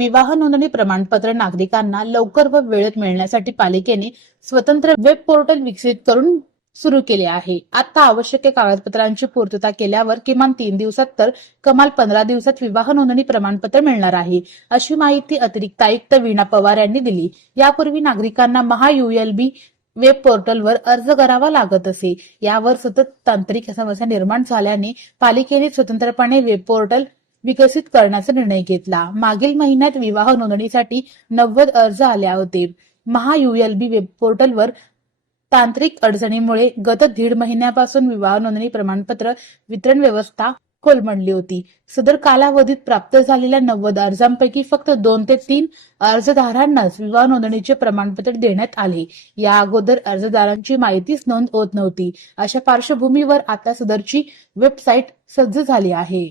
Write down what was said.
विवाह नोंदणी प्रमाणपत्र नागरिकांना लवकर व वेळेत मिळण्यासाठी पालिकेने स्वतंत्र वेब पोर्टल विकसित करून सुरू केले आहे। आता आवश्यक कागदपत्रांची पूर्तता केल्यावर किमान 3 दिवसात तर कमाल 15 दिवसात विवाह नोंदणी प्रमाणपत्र मिळणार आहे, अशी माहिती अतिरिक्त आयुक्त वीणा पवार यांनी दिली। यापूर्वी नागरिकांना महायुएलबी वेब पोर्टलवर अर्ज करावा लागत असे। यावर सतत तांत्रिक समस्या निर्माण झाल्याने पालिकेने स्वतंत्रपणे वेब पोर्टल विकसित करण्याचा निर्णय घेतला। मागील महिन्यात विवाह नोंदणीसाठी 90 अर्ज आले होते। महायुएलबी वेब पोर्टलवर तांत्रिक अडचणीमुळे गत 1.5 महिन्यापासून विवाह नोंदणी प्रमाणपत्र वितरण व्यवस्था कोलमडली होती। सदर कालावधीत प्राप्त झालेल्या 90 अर्जांपैकी फक्त 2 ते 3 अर्जदारांनाच विवाह नोंदणीचे प्रमाणपत्र देण्यात आले। या अगोदर अर्जदारांची माहितीच नोंद होत नव्हती। अशा पार्श्वभूमीवर आता सदरची वेबसाईट सज्ज झाली आहे।